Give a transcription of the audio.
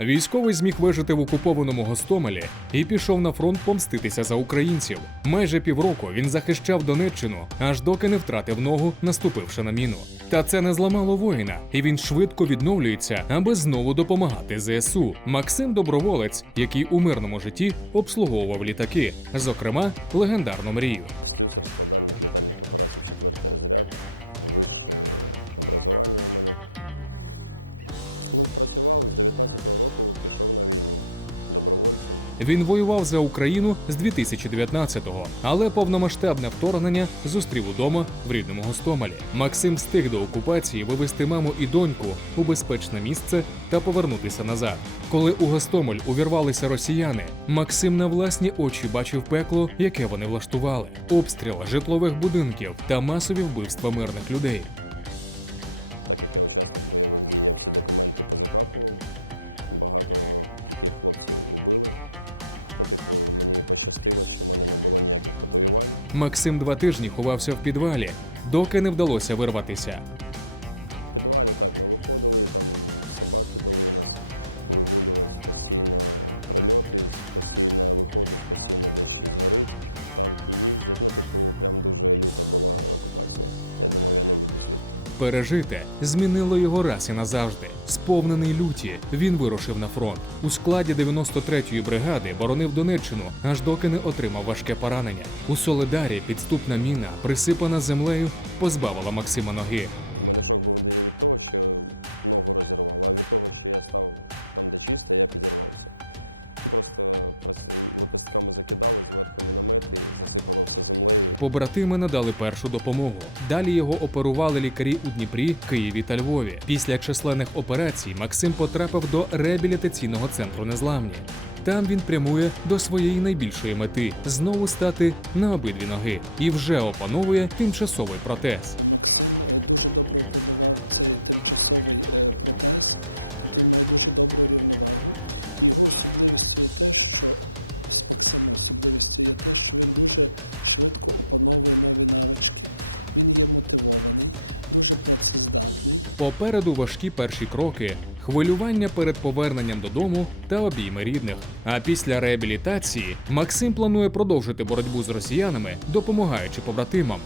Військовий зміг вижити в окупованому Гостомелі і пішов на фронт помститися за українців. Майже півроку він захищав Донеччину, аж доки не втратив ногу, наступивши на міну. Та це не зламало воїна, і він швидко відновлюється, аби знову допомагати ЗСУ. Максим доброволець, який у мирному житті обслуговував літаки, зокрема легендарну мрію. Він воював за Україну з 2019-го, але повномасштабне вторгнення зустрів удома в рідному Гостомелі. Максим встиг до окупації вивезти маму і доньку у безпечне місце та повернутися назад. Коли у Гостомель увірвалися росіяни, Максим на власні очі бачив пекло, яке вони влаштували: обстріл житлових будинків та масові вбивства мирних людей. Максим два тижні ховався в підвалі, доки не вдалося вирватися. Пережите змінило його раз і назавжди. Сповнений люті, він вирушив на фронт. У складі 93-ї бригади боронив Донеччину, аж доки не отримав важке поранення. У Солидарі підступна міна, присипана землею, позбавила Максима ноги. Побратими надали першу допомогу. Далі його оперували лікарі у Дніпрі, Києві та Львові. Після численних операцій Максим потрапив до реабілітаційного центру Незламні. Там він прямує до своєї найбільшої мети знову стати на обидві ноги і вже опановує тимчасовий протез. Попереду важкі перші кроки, хвилювання перед поверненням додому та обійми рідних. А після реабілітації Максим планує продовжити боротьбу з росіянами, допомагаючи побратимам.